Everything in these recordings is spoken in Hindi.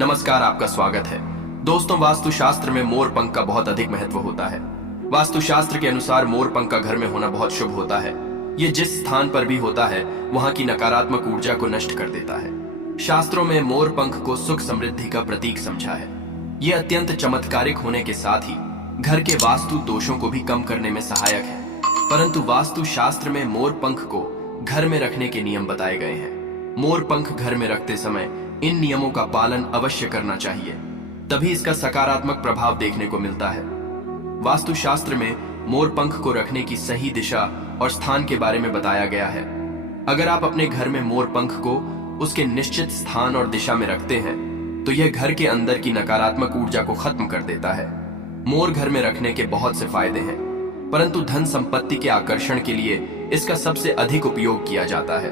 नमस्कार, आपका स्वागत है। दोस्तों, वास्तुशास्त्र में मोर पंख का बहुत अधिक महत्व होता है। वास्तुशास्त्र के अनुसार मोर पंख का घर में होना बहुत शुभ होता है। ये जिस स्थान पर भी होता है वहां की नकारात्मक ऊर्जा को नष्ट कर देता है। शास्त्रों में मोर पंख को सुख समृद्धि का प्रतीक समझा है। ये अत्यंत चमत्कारिक होने के साथ ही घर के वास्तु दोषों को भी कम करने में सहायक है। परंतु वास्तुशास्त्र में मोर पंख को घर में रखने के नियम बताए गए हैं। मोर पंख घर में रखते समय इन नियमों का पालन अवश्य करना चाहिए, तभी इसका सकारात्मक प्रभाव देखने को मिलता है। वास्तुशास्त्र में मोर पंख को रखने की सही दिशा और स्थान के बारे में बताया गया है। अगर आप अपने घर में मोर पंख को उसके निश्चित स्थान और दिशा में रखते हैं तो यह घर के अंदर की नकारात्मक ऊर्जा को खत्म कर देता है। मोर घर में रखने के बहुत से फायदे हैं, परंतु धन संपत्ति के आकर्षण के लिए इसका सबसे अधिक उपयोग किया जाता है।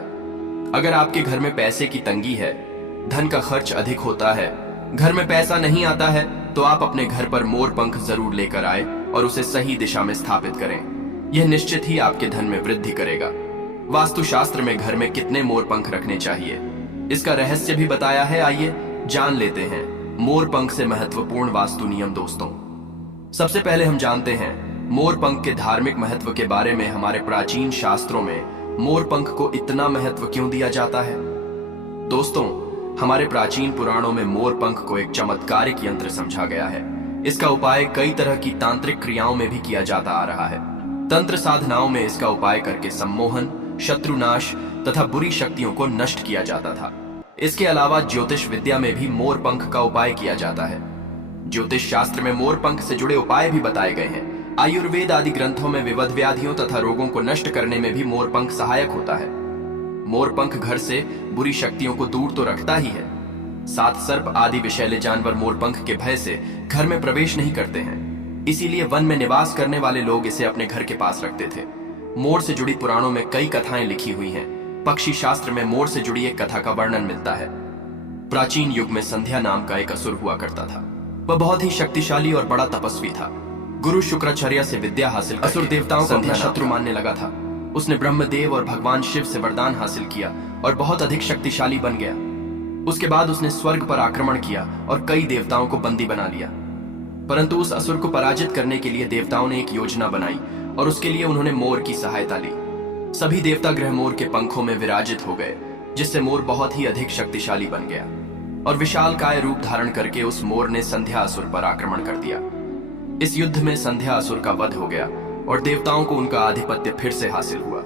अगर आपके घर में पैसे की तंगी है, धन का खर्च अधिक होता है, घर में पैसा नहीं आता है, तो आप अपने घर पर मोर पंख जरूर लेकर आए और उसे सही दिशा में स्थापित करें। यह निश्चित ही आपके धन में वृद्धि करेगा। वास्तुशास्त्र में घर में कितने मोर पंख रखने चाहिए, इसका रहस्य भी बताया है। आइए जान लेते हैं मोर पंख से महत्वपूर्ण वास्तु नियम। दोस्तों, सबसे पहले हम जानते हैं मोर पंख के धार्मिक महत्व के बारे में। हमारे प्राचीन शास्त्रों में मोर पंख को इतना महत्व क्यों दिया जाता है? दोस्तों, हमारे प्राचीन पुराणों में मोर पंख को एक चमत्कारिक यंत्र समझा गया है। इसका उपाय कई तरह की तांत्रिक क्रियाओं में भी किया जाता आ रहा है। तंत्र साधनाओं में इसका उपाय करके सम्मोहन, शत्रुनाश तथा बुरी शक्तियों को नष्ट किया जाता था। इसके अलावा ज्योतिष विद्या में भी मोर पंख का उपाय किया जाता है। ज्योतिष शास्त्र में मोर पंख से जुड़े उपाय भी बताए गए हैं। आयुर्वेद आदि ग्रंथों में विविध व्याधियों तथा रोगों को नष्ट करने में भी मोर पंख सहायक होता है। मोर पंख घर से बुरी शक्तियों को दूर तो रखता ही है, साथ सर्प आदि विषैले जानवर मोर पंख के भय से घर में प्रवेश नहीं करते हैं। इसीलिए वन में निवास करने वाले लोग इसे अपने घर के पास रखते थे। मोर से जुड़ी पुराणों में कई कथाएं लिखी हुई हैं। पक्षी शास्त्र में मोर से जुड़ी एक कथा का वर्णन मिलता है। प्राचीन युग में संध्या नाम का एक असुर हुआ करता था। वह बहुत ही शक्तिशाली और बड़ा तपस्वी था। गुरु शुक्राचार्य से विद्या हासिल करके असुर देवताओं को अपना शत्रु मानने लगा था। उसने ब्रह्मदेव और भगवान शिव से वरदान हासिल किया और बहुत अधिक शक्तिशाली बन गया। उसके बाद उसने स्वर्ग पर आक्रमण किया और कई देवताओं को बंदी बना लिया। परंतु उस असुर को पराजित करने के लिए देवताओं ने एक योजना बनाई और उसके लिए उन्होंने मोर की सहायता ली। सभी देवता ग्रह मोर के पंखों में विराजित हो गए, जिससे मोर बहुत ही अधिक शक्तिशाली बन गया और विशालकाय रूप धारण करके उस मोर ने संध्या असुर पर आक्रमण कर दिया। इस युद्ध में संध्या असुर का वध हो गया और देवताओं को उनका आधिपत्य फिर से हासिल हुआ।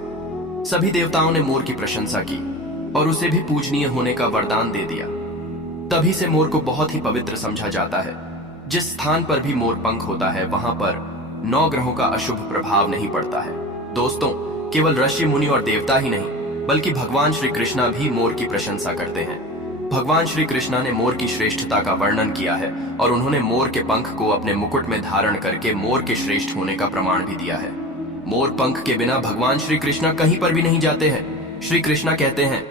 सभी देवताओं ने मोर की प्रशंसा की और उसे भी पूजनीय होने का वरदान दे दिया। तभी से मोर को बहुत ही पवित्र समझा जाता है। जिस स्थान पर भी मोर पंख होता है वहां पर 9 ग्रहों का अशुभ प्रभाव नहीं पड़ता है। दोस्तों, केवल ऋषि मुनि और देवता ही नहीं, बल्कि भगवान श्री कृष्णा भी मोर की प्रशंसा करते हैं। भगवान श्री कृष्णा ने मोर की श्रेष्ठता का वर्णन किया है और उन्होंने मोर के पंख को अपने मुकुट में धारण करके मोर के श्रेष्ठ होने का प्रमाण भी दिया है। मोर पंख के बिना भगवान श्री कृष्णा कहीं पर भी नहीं जाते हैं। श्री कृष्णा कहते हैं,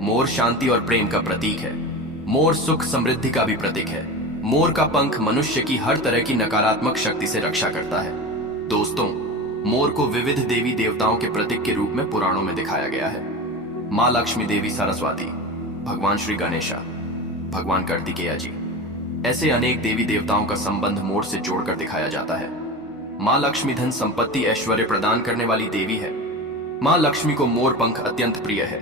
मोर शांति और प्रेम का प्रतीक है। मोर सुख समृद्धि का भी प्रतीक है। मोर का पंख मनुष्य की हर तरह की नकारात्मक शक्ति से रक्षा करता है। दोस्तों, मोर को विविध देवी देवताओं के प्रतीक के रूप में पुराणों में दिखाया गया है। माँ लक्ष्मी देवी सरस्वती, भगवान श्री गणेशा, भगवान कार्तिकेय जी, ऐसे अनेक देवी देवताओं का संबंध मोर से जोड़कर दिखाया जाता है। माँ लक्ष्मी धन संपत्ति ऐश्वर्य प्रदान करने वाली देवी है। माँ लक्ष्मी को मोर पंख अत्यंत प्रिय है।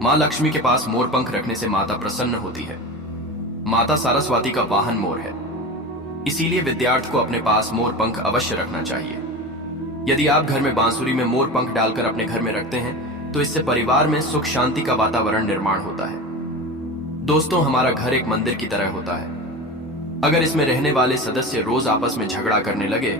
माँ लक्ष्मी के पास मोर पंख रखने से माता प्रसन्न होती है। माता सरस्वती का वाहन मोर है, इसीलिए विद्यार्थी को अपने पास मोर पंख अवश्य रखना चाहिए। यदि आप घर में बांसुरी में मोर पंख डालकर अपने घर में रखते हैं तो इससे परिवार में सुख शांति का वातावरण निर्माण होता है। दोस्तों, हमारा घर एक मंदिर की तरह होता है। अगर इसमें रहने वाले सदस्य रोज आपस में झगड़ा करने लगे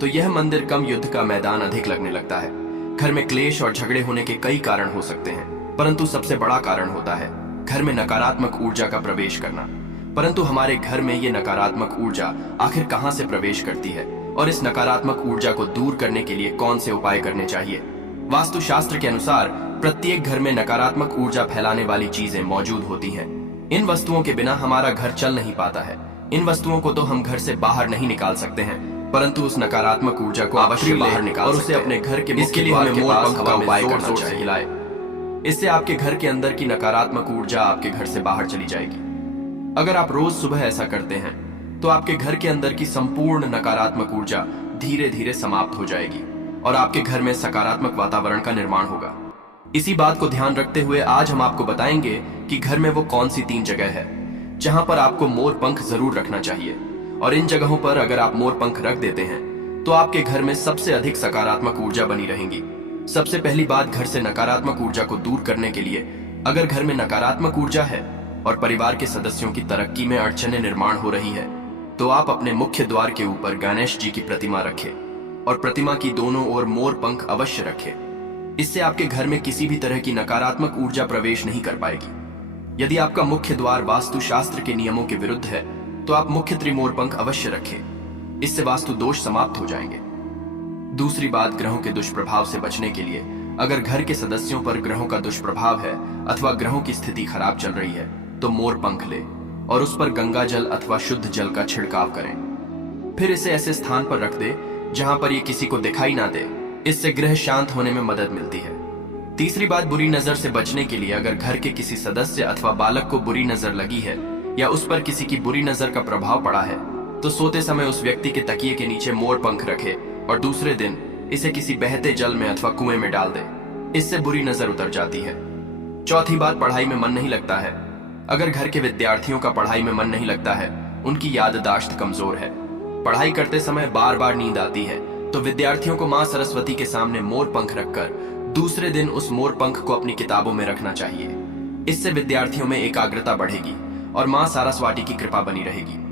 तो यह मंदिर कम युद्ध का मैदान अधिक लगने लगता है। घर में क्लेश और झगड़े होने के कई कारण हो सकते हैं, परंतु सबसे बड़ा कारण होता है घर में नकारात्मक ऊर्जा का प्रवेश करना। परंतु हमारे घर में ये नकारात्मक ऊर्जा आखिर कहां से प्रवेश करती है और इस नकारात्मक ऊर्जा को दूर करने के लिए कौन से उपाय करने चाहिए? वास्तुशास्त्र के अनुसार प्रत्येक घर में नकारात्मक ऊर्जा फैलाने वाली चीजें मौजूद होती हैं। इन वस्तुओं के बिना हमारा घर चल नहीं पाता है। इन वस्तुओं को तो हम घर से बाहर नहीं निकाल सकते हैं, परंतु उस नकारात्मक ऊर्जा को अवश्य बाहर निकाल और उसे अपने घर के मुख्य द्वार के पास हवा में जोर-जोर से हिलाए। इससे आपके घर के अंदर की नकारात्मक ऊर्जा आपके घर से बाहर चली जाएगी। अगर आप रोज सुबह ऐसा करते हैं तो आपके घर के अंदर की संपूर्ण नकारात्मक ऊर्जा धीरे धीरे समाप्त हो जाएगी और आपके घर में सकारात्मक वातावरण का निर्माण होगा। इसी बात को ध्यान रखते हुए आज हम आपको बताएंगे कि घर में वो कौन सी 3 जगह है जहां पर आपको मोर पंख जरूर रखना चाहिए, और इन जगहों पर अगर आप मोर पंख रख देते हैं तो आपके घर में सबसे अधिक सकारात्मक ऊर्जा बनी रहेगी। सबसे पहली बात, घर से नकारात्मक ऊर्जा को दूर करने के लिए अगर घर में नकारात्मक ऊर्जा है और परिवार के सदस्यों की तरक्की में अड़चनें निर्माण हो रही है तो आप अपने मुख्य द्वार के ऊपर गणेश जी की प्रतिमा रखें और प्रतिमा की दोनों ओर मोर पंख अवश्य रखें। इससे आपके घर में किसी भी तरह की नकारात्मक ऊर्जा प्रवेश नहीं कर पाएगी। यदि आपका मुख्य द्वार वास्तुशास्त्र के नियमों के विरुद्ध है तो आप मुख्य त्रिमोर पंख अवश्य रखें, इससे वास्तु दोष समाप्त हो जाएंगे। दूसरी बात, ग्रहों के दुष्प्रभाव से बचने के लिए अगर घर के सदस्यों पर ग्रहों का दुष्प्रभाव है अथवा ग्रहों की स्थिति खराब चल रही है तो मोर पंख ले और उस पर गंगा जल अथवा शुद्ध जल का छिड़काव करें। फिर इसे ऐसे स्थान पर रख दे जहां पर ये किसी को दिखाई ना दे, इससे ग्रह शांत होने में मदद मिलती है। तीसरी बात, बुरी नजर से बचने के लिए अगर घर के किसी सदस्य अथवा बालक को बुरी नजर लगी है या उस पर किसी की बुरी नजर का प्रभाव पड़ा है तो सोते समय उस व्यक्ति के तकिए के नीचे मोर पंख रखे और दूसरे दिन इसे किसी बहते जल में अथवा कुएं में डाल दे, इससे बुरी नजर उतर जाती है। चौथी बात, पढ़ाई में मन नहीं लगता है। अगर घर के विद्यार्थियों का पढ़ाई में मन नहीं लगता है, उनकी याददाश्त कमजोर है, पढ़ाई करते समय बार बार नींद आती है, तो विद्यार्थियों को मां सरस्वती के सामने मोर पंख रखकर दूसरे दिन उस मोर पंख को अपनी किताबों में रखना चाहिए। इससे विद्यार्थियों में एकाग्रता बढ़ेगी और मां सरस्वती की कृपा बनी रहेगी।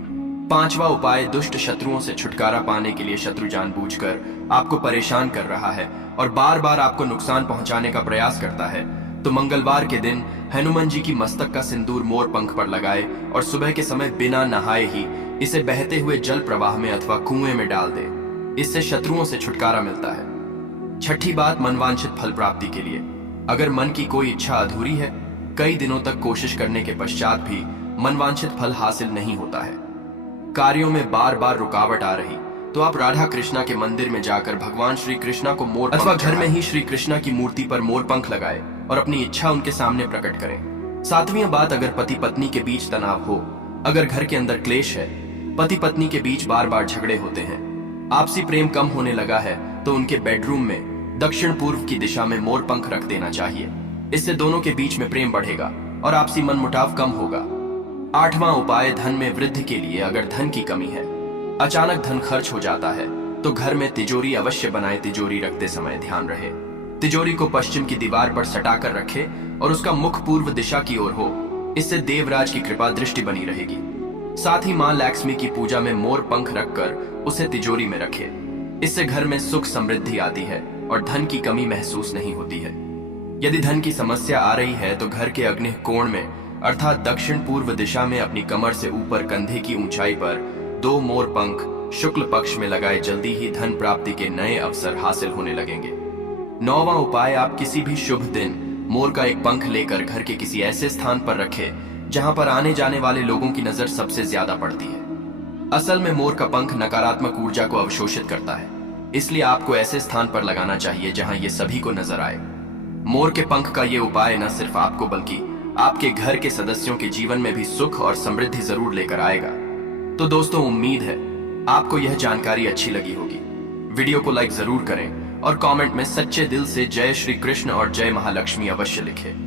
पांचवा उपाय, दुष्ट शत्रुओं से छुटकारा पाने के लिए शत्रु जानबूझकर आपको परेशान कर रहा है और बार बार आपको नुकसान पहुंचाने का प्रयास करता है तो मंगलवार के दिन हनुमान जी की मस्तक का सिंदूर मोर पंख पर लगाए और सुबह के समय बिना नहाए ही इसे बहते हुए जल प्रवाह में अथवा कुएं में डाल दे, इससे शत्रुओं से छुटकारा मिलता है। छठी बात, मनवांछित फल प्राप्ति के लिए अगर मन की कोई इच्छा अधूरी है, कई दिनों तक कोशिश करने के पश्चात भी मनवांछित फल हासिल नहीं होता है, कार्यों में बार बार रुकावट आ रही, तो आप राधा कृष्णा के मंदिर में जाकर भगवान श्री कृष्णा को मोर अथवा घर में ही श्री कृष्णा की मूर्ति पर मोर पंख लगाए और अपनी इच्छा उनके सामने प्रकट करें। सातवीं बात, अगर पति पत्नी के बीच तनाव हो, अगर घर के अंदर क्लेश है, पति पत्नी के बीच बार बार झगड़े होते हैं, आपसी प्रेम कम होने लगा है तो उनके बेडरूम में दक्षिण पूर्व की दिशा में मोर पंख रख देना चाहिए। इससे दोनों के बीच में प्रेम बढ़ेगा और आपसी मनमुटाव कम होगा। आठवां उपाय, धन में वृद्धि के लिए अगर धन की कमी है, अचानक धन खर्च हो जाता है तो घर में तिजोरी अवश्य बनाए। तिजोरी रखते समय ध्यान रहे तिजोरी को पश्चिम की दीवार पर सटाकर रखे और उसका मुख पूर्व दिशा की ओर हो, इससे देवराज की कृपा दृष्टि बनी रहेगी। साथ ही मां लक्ष्मी की पूजा में मोर पंख रखकर उसे तिजोरी में रखे, इससे घर में सुख समृद्धि आती है और धन की कमी महसूस नहीं होती है। यदि धन की समस्या आ रही है तो घर के अग्नि कोण में अर्थात दक्षिण पूर्व दिशा में अपनी कमर से ऊपर कंधे की ऊंचाई पर 2 मोर पंख शुक्ल पक्ष में लगाए, जल्दी ही धन प्राप्ति के नए अवसर हासिल होने लगेंगे। 9वां उपाय, आप किसी भी शुभ दिन मोर का एक पंख लेकर घर के किसी ऐसे स्थान पर रखें जहां पर आने जाने वाले लोगों की नजर सबसे ज्यादा पड़ती है। असल में मोर का पंख नकारात्मक ऊर्जा को अवशोषित करता है, इसलिए आपको ऐसे स्थान पर लगाना चाहिए जहां ये सभी को नजर आए। मोर के पंख का ये उपाय न सिर्फ आपको बल्कि आपके घर के सदस्यों के जीवन में भी सुख और समृद्धि जरूर लेकर आएगा। तो दोस्तों, उम्मीद है आपको यह जानकारी अच्छी लगी होगी। वीडियो को लाइक जरूर करें और कमेंट में सच्चे दिल से जय श्री कृष्ण और जय महालक्ष्मी अवश्य लिखें।